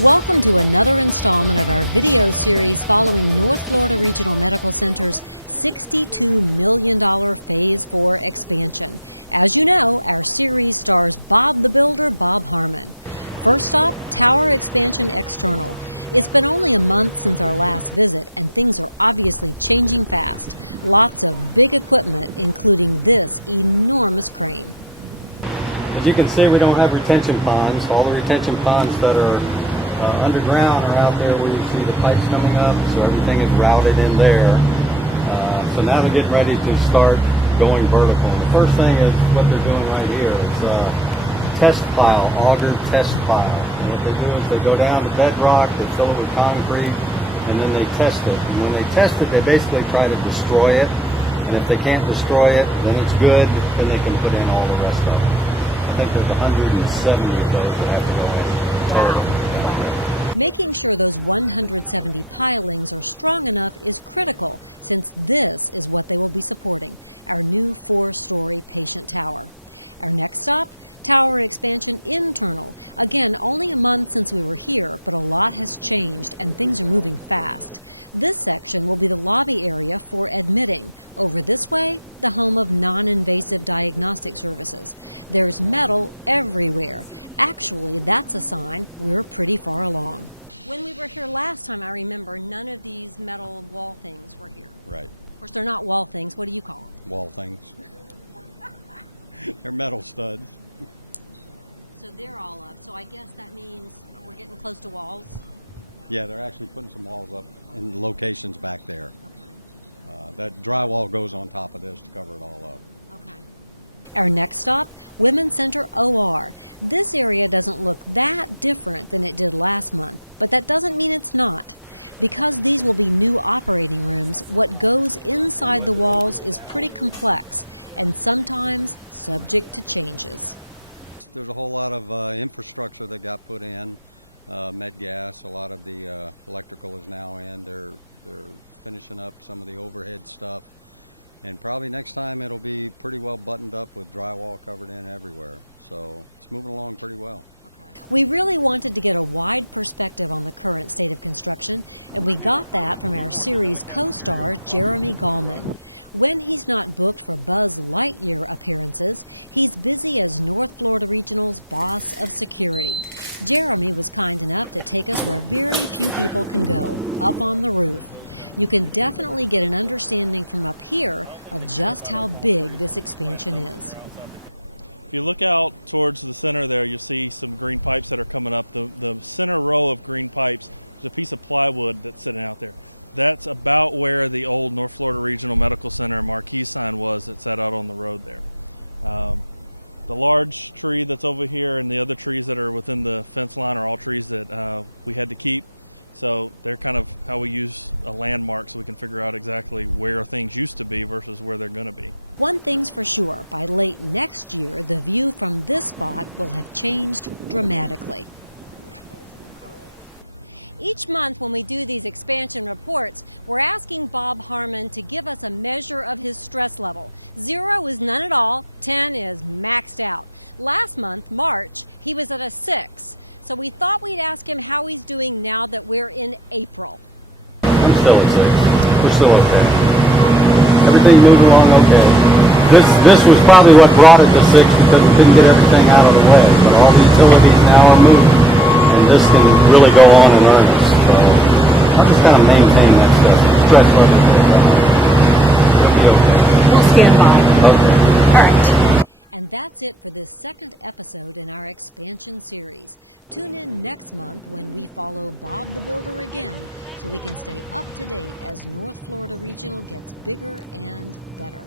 Welcome to another installment of our video series following North Florida Regional Medical Center's $62 million Phase 4 expansion. As you know, our series stars Bob the Builder, Bob Harmon. First stop, Tower Expansion External. It's been only a month since our last visit, and things are obviously changing fast. Lots of big equipment, including this enormous crane. As you can see, we don't have retention ponds. All the retention ponds that are underground are out there where you see the pipes coming up, so everything is routed in there. So now they're getting ready to start going vertical. And the first thing is what they're doing right here. It's a test pile, auger test pile. And what they do is they go down to bedrock, they fill it with concrete, and then they test it. And when they test it, they basically try to destroy it. And if they can't destroy it, then it's good, then they can put in all the rest of it. I think there's 170 of those that have to go in total. Making sure those 170 pilings are strong enough is critical, since this is what they will be supporting, our new 4-story patient tower. Our next stop, Tower Expansion Internal. Again, only a month since we were here, but a lot has changed and things are moving fast. This section will be the lobby area for admitting. Over this way, the home of non-invasive diagnostic services. There's metal everywhere. Actually, that's a sign we're pretty far along. When we were here last time, I remember none of these metal wall things were here. Right. Of course, they're not wall things. What do you call them? Wall things. They're metal studs. So they're all up. So I guess that means we're getting close to walls? Yeah, they're actually putting some walls up in locations back there. Okay. That drywall goes on top of this to cover it all up. Okay. Our next stop, Women's Center OR. This area doesn't look that different than it did last month, but that doesn't mean it's not. Because these will be new operating rooms, what goes inside the walls is pretty complex and sometimes subject to changes. There's a whole lot of infrastructure that got put in. Med gas, a lot of the electrical is now in. They're finishing up some of the overhead stuff. And probably next time it'll be pretty well buttoned up with drywall covered in everywhere. So it's moving along pretty well. We really wanted to get a wide perspective on the current state of construction, and we got that from our series co-star, Jeremy Gallman. When he's not booked for Buzz Lightyear appearances, he's busy as North Florida Regional's boss of security. Jeremy was kind enough to take us where very few people can go, up on the roof. You can definitely get an understanding from up here of just how big this expansion is. If you look out towards the center there, you'll see some green pipes that are coming up. The center row of green pipes is a piece of plywood that's sitting out there. That's about where the old North Florida Regional Medical Center marquee sign was that sat out on the road there. The large tree that's over here and the other trees that are within the fence line are all trees that we had to keep. So they're kind of how we use a landmark so we can figure out exactly where things used to be versus where they're going to be. One thing's for sure, by late next year, the view from this spot will have changed dramatically. Each month when we do these expansion reports, we're asking Bob Harmon to give us a measure of his stress level. 0 is none at all, 10 is maxed out. Last month, March, he was at a 6. So we thought we'd ask him how he's doing now that we're in April. I'm still at 6. We're still okay. Everything moving along okay. This was probably what brought it to 6 because we couldn't get everything out of the way. But all the utilities now are moving. And this can really go on in earnest. So I'll just kind of maintain that stuff. Stress level will be okay. We'll stand by. Okay. All right. And that's it for this second episode in our expansion series. Tune in next month when we follow Bob the Builder again so we can stay up to date as North Florida Regional gets bigger and better.